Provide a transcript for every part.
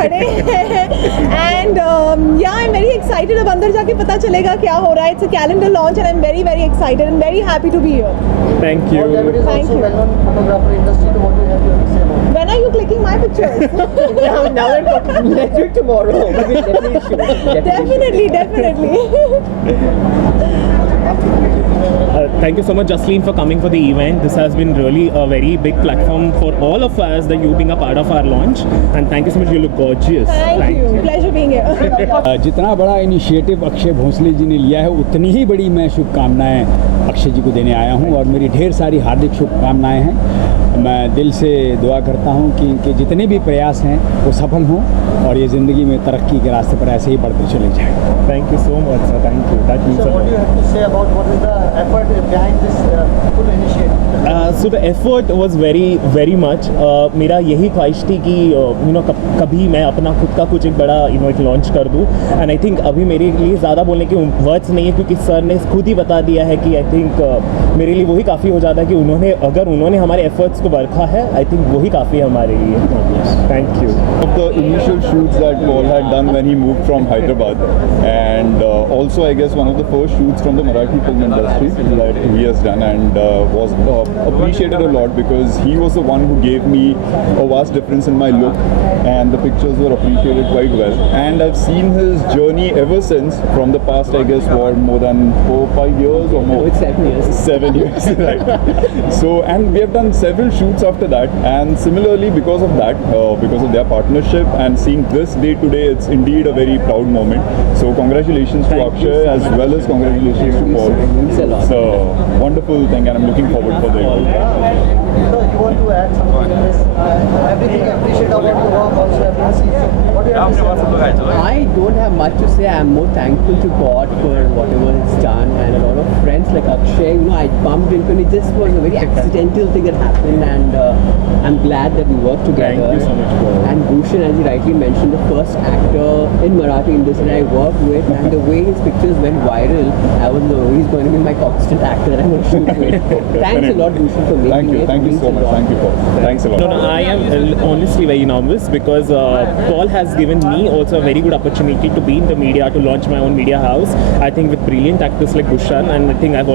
खड़े हैं एंड या आई एम वेरी एक्साइटेड. अब अंदर जाके पता चलेगा क्या हो रहा है. It's a calendar launch and I am very very excited and very happy to be here. Thank you. Thank you. Photographer industry. So what do you have to say about it? When are you clicking my pictures? Now we're talking. Let's do it tomorrow. We will definitely shoot. Definitely. Thank you so much, Jasleen, for coming for the event. This has been really a very big platform for all of us, that you being a part of our launch. And thank you so much. You look gorgeous. Thank you. Pleasure being here. जितना बड़ा initiative Akshay Bhosle ji ने लिया है, उतनी ही बड़ी मैं शुभकामनाएं अक्षय जी को देने आया हूं और मेरी ढेर सारी हार्दिक शुभकामनाएं हैं. मैं दिल से दुआ करता हूं कि इनके जितने भी प्रयास हैं वो सफल हों और ये ज़िंदगी में तरक्की के रास्ते पर ऐसे ही बढ़ते चले जाएं. Thank you so much, sir. Thank you. That means So a what lot. do you have to say about what is the effort behind this full initiative? So the effort was very much. मेरा यही ख्वाहिश थी कि कभी मैं अपना खुद का कुछ एक बड़ा एक लॉन्च कर दूं. एंड आई थिंक अभी मेरे लिए ज़्यादा बोलने के वर्ड्स नहीं है, क्योंकि सर ने खुद ही बता दिया है कि आई थिंक मेरे लिए वही काफ़ी हो जाता है कि अगर उन्होंने हमारे एफर्ट्स को बरखा है, आई थिंक वही काफ़ी है हमारे लिए. Thank you. Of the initial shoots that Paul had done when he moved from Hyderabad, and also I guess one of the first shoots from the Marathi film industry that he has done, and was appreciated a lot because he was the one who gave me a vast difference in my look, and the pictures were appreciated quite well. And I've seen his journey ever since, from the past I guess more than 4-5 years or more. It's 7 years. 7 years, right. So, and we have done several shoots after that, and similarly because of that, because of their partnership and seeing this day today, it's indeed a very proud moment. So congratulations to Akshay as well as congratulations to Paul. Thanks a lot. It's a wonderful thing and I'm looking forward for the So you want to add something in this? Everything appreciate about your work also have been seen. So what do you have to say about it? I don't have much to say. I'm more thankful to God for whatever it's done, and a lot of friends like Akshay. I bumped into him. It just was a very accidental thing that happened, and I'm glad that we worked together. Thank you so much, bro. And Bhushan, as he rightly mentioned, the first actor in Marathi industry I worked with, and the way his pictures went viral, I was know he's going to be my constant actor that I'm going to shoot with. Thanks a lot, Bhushan, for making it. Thank you so much. Thank you, Paul. Thanks a lot. No, I am honestly very nervous because Paul has given me also a very good opportunity to be in the media, to launch my own media house. I think with brilliant actors like Bhushan, and I think I have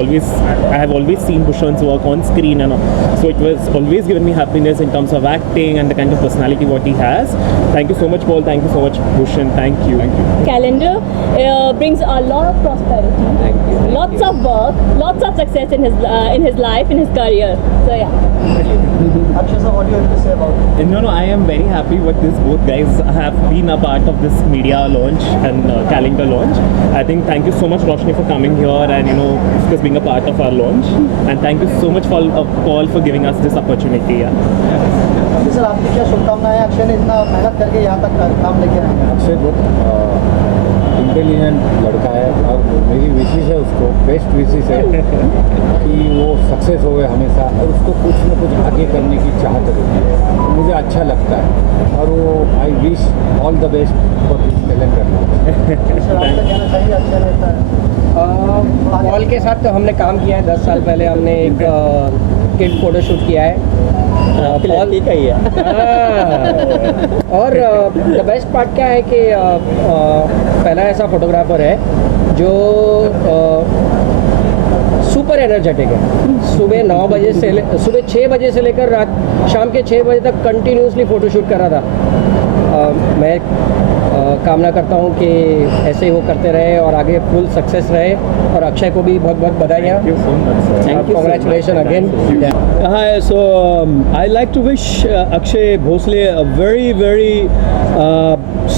always seen Bhushan's work on screen, and so it was always given me happiness in terms of acting and the kind of personality what he has. Thank you so much, Paul. Thank you so much, Bhushan. Thank you. Thank you. Calendar brings a lot of prosperity. Thank you. Lots of work, lots of success in his life, in his career. So yeah. Akshay sir, what do you have to say about it? No, I am very happy with this. Both guys have been a part of this media launch and calendar launch. I think thank you so much, Roshni, for coming here and of course being a part of our launch. And thank you so much for Paul for giving us this opportunity. जी sir, आपकी क्या शुभकामनाएं हैं? अक्षय ने इतना मेहनत करके यहाँ तक काम लेके आए हैं. अक्षय बहुत इंटेलिजेंट लड़का है और मेरी विशेष है उसको, बेस्ट विशेष है कि वो सक्सेस हो गए हमेशा और उसको कुछ न कुछ आगे करने की चाहत रहती है. तो मुझे अच्छा लगता है और वो I wish all the best for this calendar. Sir, आप क्या कहना चाहिए? अक्षय रहता है पॉल के साथ तो हमने काम किया है. 10 साल पहले हमने एक किड फोटो शूट किया है. पॉल का ही है. और द बेस्ट पार्ट क्या है कि पहला ऐसा फोटोग्राफर है जो सुपर एनर्जेटिक है. सुबह 9 बजे से सुबह 6 बजे से लेकर शाम के 6 बजे तक कंटिन्यूसली फ़ोटोशूट कर रहा था. मैं कामना करता हूँ कि ऐसे ही वो करते रहे और आगे फुल सक्सेस रहे. और अक्षय को भी बहुत बहुत बधाइयाँ. Thank you so much, sir. Thank you. Congratulations again. Hi, so I like to wish Akshay Bhosle a very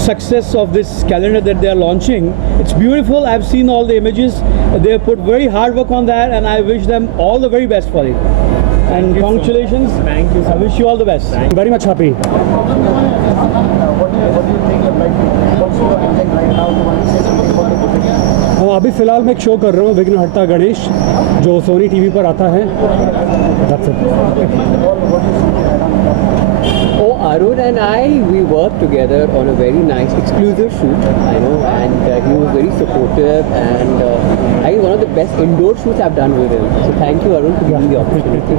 success of this calendar that they are launching. It's beautiful. I've seen all the images. They have put very hard work on that, and I wish them all the very best for it. And you so congratulations. much. Thank you so I wish you all the best. Very much happy. what do you think? Like, what's your intake right now? You want to say something about the project? अभी फ़िलहाल मैं एक show कर रहा हूँ, विघ्नहर्ता गणेश, जो Sony TV पर आता है. That's it. What do you think? Arun and I, we worked together on a very nice exclusive shoot, I know, and he was very supportive, and I think one of the best indoor shoots I've done with him. So thank you, Arun, for giving the opportunity.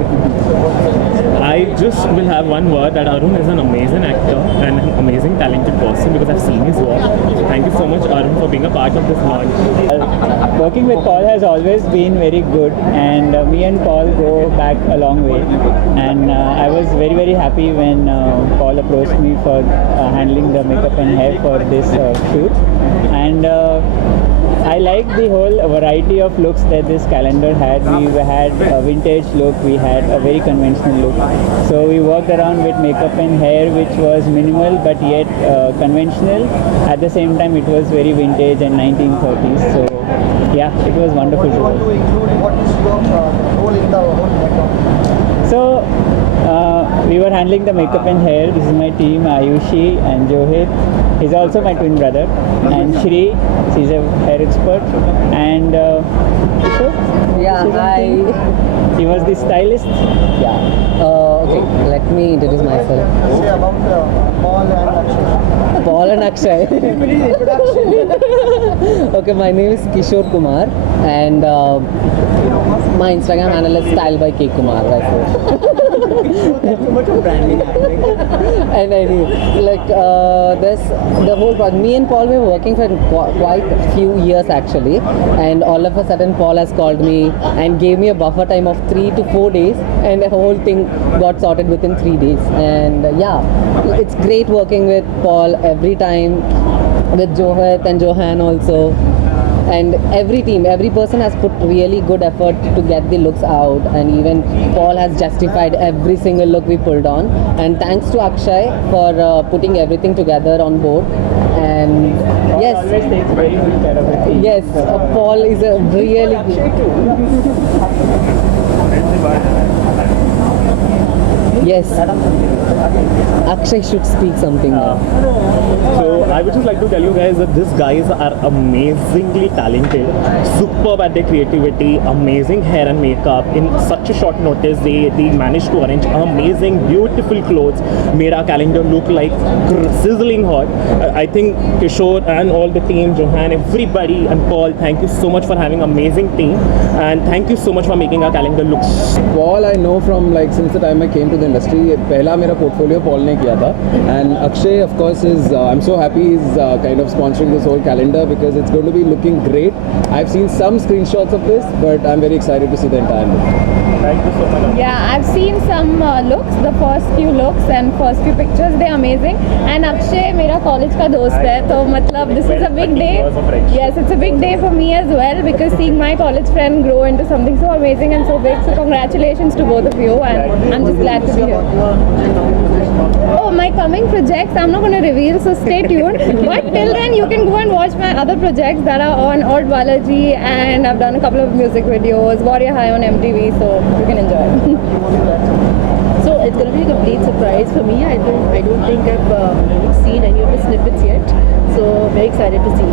I just will have one word that Arun is an amazing actor and an amazing talented person because I've seen his work. Thank you so much, Arun, for being a part of this launch. Working with Paul has always been very good, and me and Paul go back a long way. And I was very happy when Paul approached me for handling the makeup and hair for this shoot. And I like the whole variety of looks that this calendar had. We had a vintage look, we had a very conventional look. So we worked around with makeup and hair, which was minimal but yet conventional. At the same time, it was very vintage and 1930s. So yeah, it was wonderful. What do you want to include? What is your role in the whole makeup? So we were handling the makeup and hair. This is my team, Ayushi and Johit. He's also my twin brother. And Shri, she's a hair expert. And Kishore? Yeah, hi. He was the stylist. Yeah. Okay, let me introduce myself. Say about Paul and Akshay. Paul and Akshay. Okay, my name is Kishore Kumar, and my Instagram handle is style by K Kumar. That's it. Too much of branding happening. And I mean, like this, the whole project. Me and Paul were working for quite a few years actually, and all of a sudden Paul has called me and gave me a buffer time of 3 to 4 days, and the whole thing got sorted within 3 days. And yeah, it's great working with Paul every time, with Johit and Johan also. And every team, every person has put really good effort to get the looks out, and even Paul has justified every single look we pulled on. And thanks to Akshay for putting everything together on board. And yes, Always takes very good care of it. yes, Paul is a really good. Yes, Akshay should speak something now. So I would just like to tell you guys that these guys are amazingly talented, superb at their creativity, amazing hair and makeup. In such a short notice, they managed to arrange amazing, beautiful clothes, made our calendar look like sizzling hot. I think Kishore and all the team, Johan, everybody, and Paul, thank you so much for having amazing team, and thank you so much for making our calendar look Paul I know from like since the time I came to the industry. पहला मेरा portfolio Paul ने किया था, and Akshay of course is I'm so happy he's kind of sponsoring this whole calendar because it's going to be looking great. I've seen some screenshots of this, but I'm very excited to see the entire look. Thank you so much. Yeah, I've seen some looks, the first few looks and first few pictures. They're amazing. And Akshay, मेरा college का दोस्त है, तो मतलब this is a big day. Yes, it's a big day for me as well because seeing my college friend grow into something so amazing and so big. So congratulations to both of you, and I'm just glad to be here. Oh, my coming projects, I'm not going to reveal, so stay tuned. But till then, you can go and watch my other projects that are on Old Balaji, and I've done a couple of music videos, Warrior High on MTV, so you can enjoy. So it's going to be a complete surprise for me. I don't think I've seen any of the snippets yet. So very excited to see.